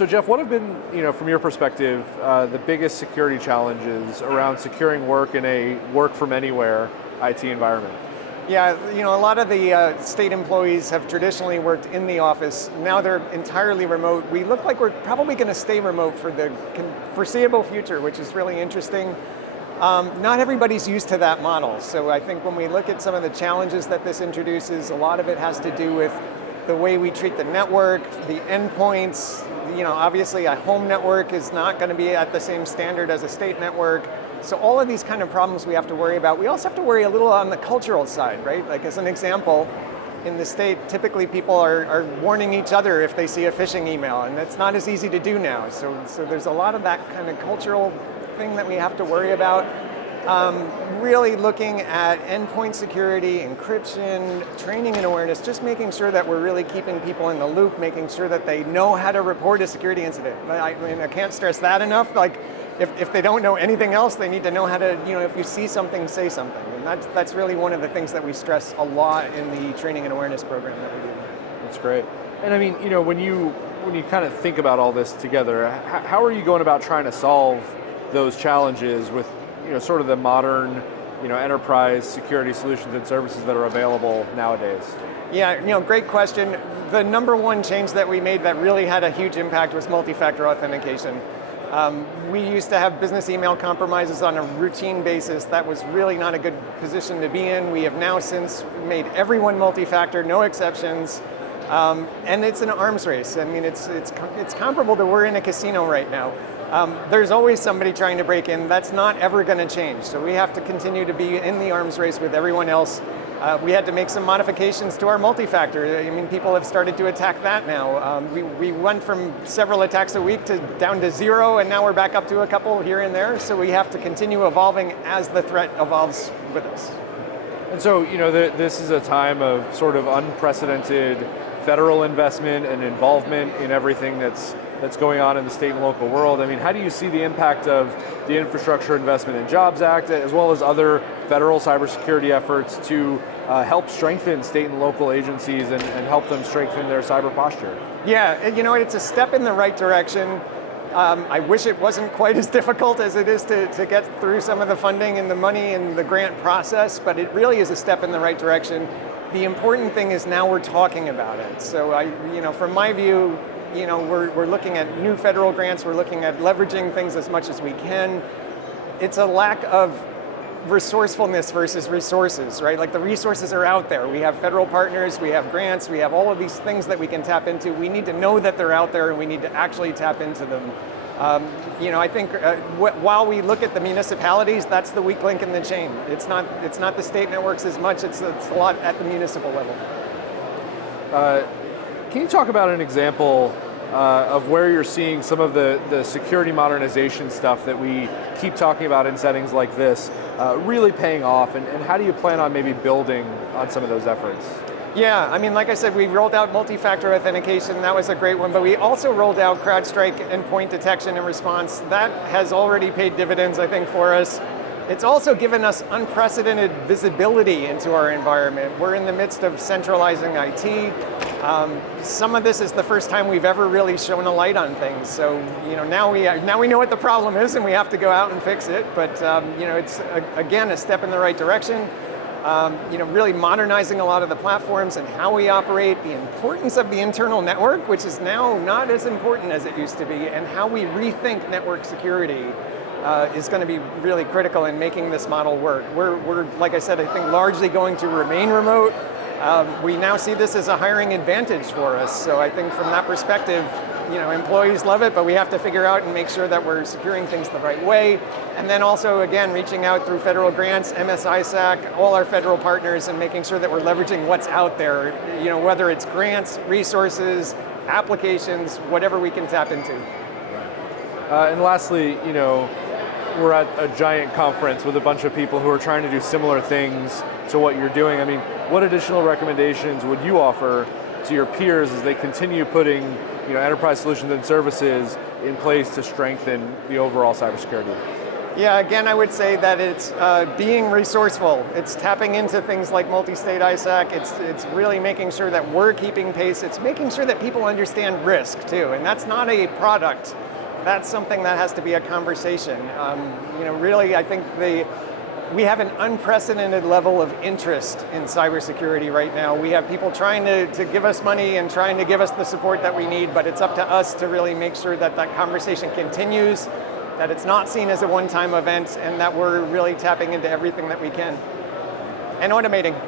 So Jeff, what have been, from your perspective, the biggest security challenges around securing work in a work from anywhere IT environment? Yeah, a lot of the state employees have traditionally worked in the office. Now they're entirely remote. We look like we're probably going to stay remote for the foreseeable future, which is really interesting. Not everybody's used to that model. So I think when we look at some of the challenges that this introduces, a lot of it has to do with the way we treat the network, the endpoints. Obviously a home network is not going to be at the same standard as a state network. So all of these kind of problems we have to worry about. We also have to worry a little on the cultural side, right? Like as an example, in the state, typically people are warning each other if they see a phishing email, and that's not as easy to do now. So there's a lot of that kind of cultural thing that we have to worry about. Really looking at endpoint security, encryption, training and awareness, just making sure that we're really keeping people in the loop, making sure that they know how to report a security incident. I can't stress that enough. Like, if they don't know anything else, they need to know how to, if you see something, say something. And that's really one of the things that we stress a lot in the training and awareness program that we do. That's great. And I mean, when you kind of think about all this together, how are you going about trying to solve those challenges with, sort of the modern, enterprise security solutions and services that are available nowadays? Yeah, great question. The number one change that we made that really had a huge impact was multi-factor authentication. We used to have business email compromises on a routine basis. That was really not a good position to be in. We have now since made everyone multi-factor, no exceptions. And it's an arms race. I mean, it's comparable to we're in a casino right now. There's always somebody trying to break in. That's not ever going to change. So we have to continue to be in the arms race with everyone else. We had to make some modifications to our multi-factor. I mean, people have started to attack that now. We went from several attacks a week down to 0, and now we're back up to a couple here and there. So we have to continue evolving as the threat evolves with us. And so, this is a time of sort of unprecedented federal investment and involvement in everything that's going on in the state and local world. I mean, how do you see the impact of the Infrastructure Investment and Jobs Act, as well as other federal cybersecurity efforts to help strengthen state and local agencies and help them strengthen their cyber posture? Yeah, it's a step in the right direction. I wish it wasn't quite as difficult as it is to get through some of the funding and the money and the grant process, but it really is a step in the right direction. The important thing is now we're talking about it. So from my view, we're looking at new federal grants, we're looking at leveraging things as much as we can. It's a lack of resourcefulness versus resources, right? Like the resources are out there. We have federal partners, we have grants, we have all of these things that we can tap into. We need to know that they're out there and we need to actually tap into them. I think while we look at the municipalities, that's the weak link in the chain. It's not the state networks as much, it's a lot at the municipal level. Can you talk about an example of where you're seeing some of the security modernization stuff that we keep talking about in settings like this really paying off, and how do you plan on maybe building on some of those efforts? Yeah, I mean, like I said, we rolled out multi-factor authentication. That was a great one, but we also rolled out CrowdStrike endpoint detection and response. That has already paid dividends, I think, for us. It's also given us unprecedented visibility into our environment. We're in the midst of centralizing IT. Some of this is the first time we've ever really shown a light on things. So, now we know what the problem is and we have to go out and fix it. But, it's, again, a step in the right direction. Really modernizing a lot of the platforms and how we operate, the importance of the internal network, which is now not as important as it used to be, and how we rethink network security is going to be really critical in making this model work. We're, like I said, I think largely going to remain remote. We now see this as a hiring advantage for us. So I think from that perspective, employees love it, but we have to figure out and make sure that we're securing things the right way. And then also, again, reaching out through federal grants, MSISAC, all our federal partners, and making sure that we're leveraging what's out there, whether it's grants, resources, applications, whatever we can tap into. And lastly, we're at a giant conference with a bunch of people who are trying to do similar things to what you're doing. I mean, what additional recommendations would you offer to your peers as they continue putting enterprise solutions and services in place to strengthen the overall cybersecurity? Yeah, again, I would say that it's being resourceful. It's tapping into things like multi-state ISAC. It's really making sure that we're keeping pace. It's making sure that people understand risk too, and that's not a product. That's something that has to be a conversation. Really, I think we have an unprecedented level of interest in cybersecurity right now. We have people trying to give us money and trying to give us the support that we need, but it's up to us to really make sure that that conversation continues, that it's not seen as a one-time event, and that we're really tapping into everything that we can. And automating.